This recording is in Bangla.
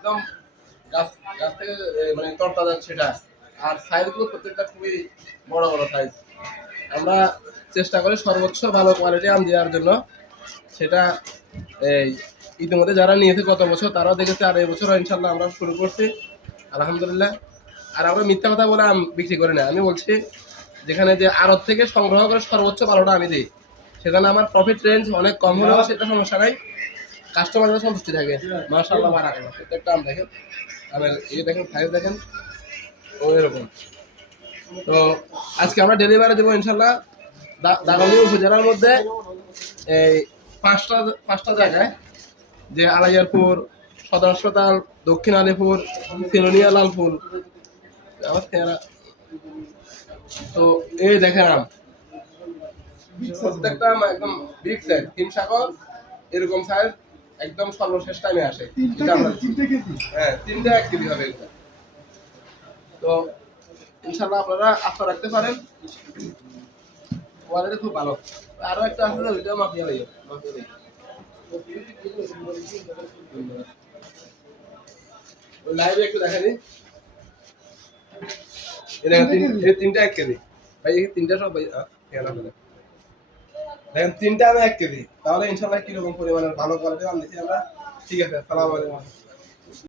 একদম গাছ গাছ থেকে মানে তরতাজা সেটা। আর সাইজগুলো প্রত্যেকটা খুবই বড় বড় সাইজ। আমরা চেষ্টা করি সর্বোচ্চ ভালো কোয়ালিটি আম দেওয়ার জন্য। সেটা এই ইতিমধ্যে যারা নিয়েছে গত বছর তারাও দেখেছে, আর এই বছরও ইনশাল্লাহ আমরা শুরু করছি আলহামদুলিল্লাহ। আর আমরা মিথ্যা কথা বলে আম বিক্রি করি না। আমি বলছি যেখানে যে আড়ত থেকে সংগ্রহ করে সর্বোচ্চ ভালোটা আমি দিই, সেখানে আমার প্রফিট রেঞ্জ অনেক কম হলেও সেটা সমস্যা নাই, কাস্টমারদের সন্তুষ্টি থাকে। মাশাআল্লাহ বারাকাল্লাহ। প্রত্যেকটা আম দেখেন, আমের এই দেখেন, সাইজ দেখেন, ও এরকম। তো আজকে আমরা ডেলিভারি দেবো ইনশাল্লাহ দাগনভূঞা উপজেলার মধ্যে এই পাঁচটা পাঁচটা জায়গায়, যে আলাইয়ারপুর, সদর হাসপাতাল, দক্ষিণ আলিপুর, ফেলোনিয়া, লালপুর। আমার চেহারা তো এই দেখেন আম, প্রত্যেকটা আম একদম বিগ সাইজ, হিমসাগর এরকম সাইজ, একদম সর্বশেষ টাইমে আসে। হ্যাঁ, 3টা 1 কেজি হবে এগুলো। তো ইনশাল্লাহ আপনারা আশা রাখতে পারেন, কোয়ালিটি খুব ভালো। আরো একটা আছে, ওইটাও মাফিয়া লইও, মাফিয়া লইও। ওই লাইভে একটু দেখা দিই। এই 3টা 1 কেজি ভাই, এই 3টা সব ভাই খেয়াল রাখবেন। দেখেন 3টা আমি 1 কেজি, তাহলে ইনশাল্লাহ কিরকম পরিমাণের ভালো কোয়ালিটি আম দিচ্ছি আমরা। ঠিক আছে, আসসালামু আলাইকুম।